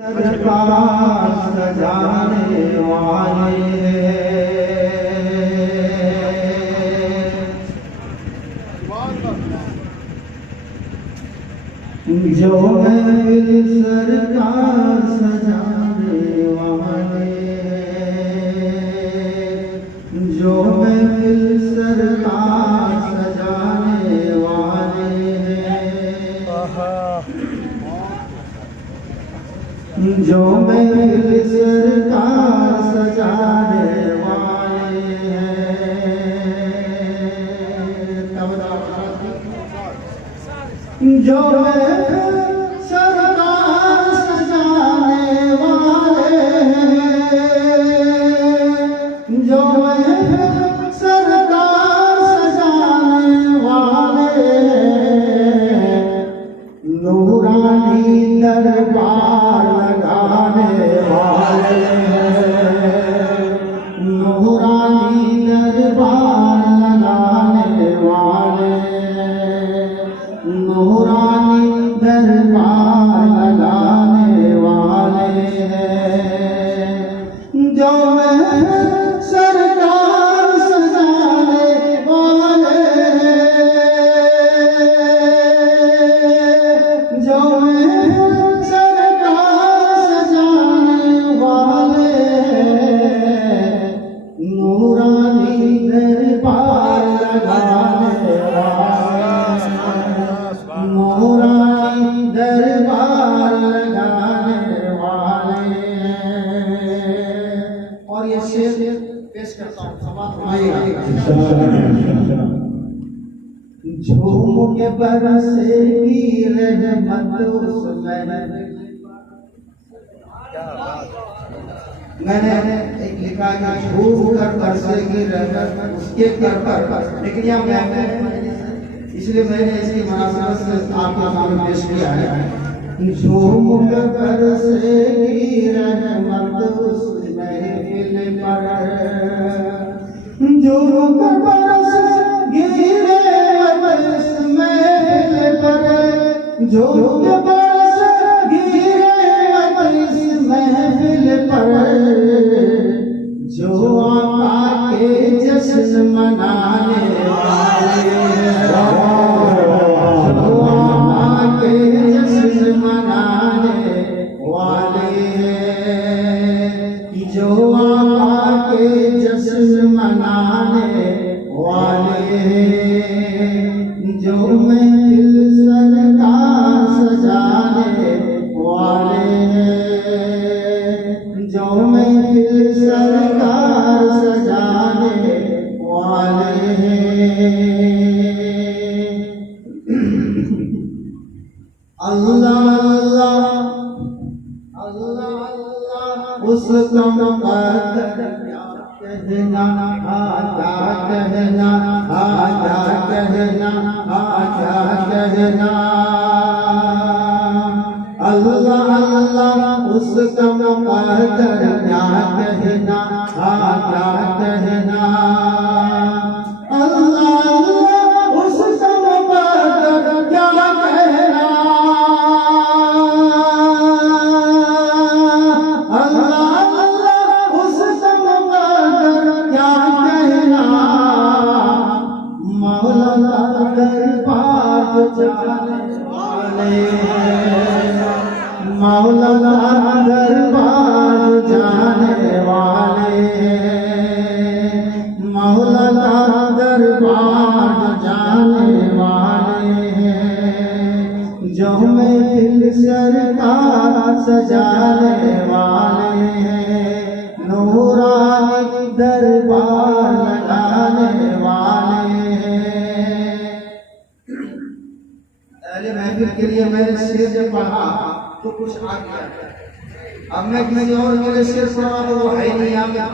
दरबार सजाने वाले जो महफिल सरकार सजाने वाले, जो महफिल सरकार सजाने वाले, जो महफिल सरकार सजाने वाले हैं, जो महफिल सरकार सजाने वाले हैं, जो महफिल सरकार सजाने वाले हैं, नूरानी दरबार लगाने वाले हैं, नूरानी दरबार लगाने वाले हैं, नूरानी दरबार लगाने वाले हैं, जो महफिल सरकार सजाने वाले हैं, जो महफिल सरकार सजाने वाले हैं, नूरानी दरबार लगाने वाले हैं, नूरानी दरबार लगाने वाले हैं। और ये शेर पेश करता हूँ, समाज झूम के बरसेगी रहमत उसमें। मैंने एक लिखा कि झूम कर बरसेगी रहमत उसके घर पर, लेकिन यह मैं इसलिए मैंने इसकी मुनासिबत से आपके सामने पेश किया है। झूम कर बरसेगी रहमत उस महफिल पर, झूम कर बरसेगी रहमत उस महफिल पर, झूम कर बरसेगी रहमत उस महफिल पर, जो आका के जश्न मनाने वाले हैं, जो आका के जश्न मनाने वाले हैं, जो आका के जश्न मनाने वाले हैं, जो महफिल सरकार सजाने वाले हैं, जो महफिल सरकार सजाने वाले हैं। अल्लाह अल्लाह अल्लाह अल्लाह उसका कहना आजा कहना आजा कहना आजा कहना, अल्लाह अल्लाह उसका मुक़द्दर क्या कहना आजा कहना, अल्लाह अल्लाह उसका मुक़द्दर क्या कहना, अल्लाह अल्लाह उसका मुक़द्दर क्या कहना, मौला दरबार जाने वाले हैं, मौला दरबार जाने वाले हैं, मौला दरबार जाने वाले हैं, जो महफिल सरकार सजाने वाले हैं, नूरानी दरबार लगाने वाले हैं। पहले महफिल के लिए मैंने शेर जब पढ़ा तो कुछ आ गया, अब मैं किसी और के लिए शेर पढ़ा तो वो है नहीं।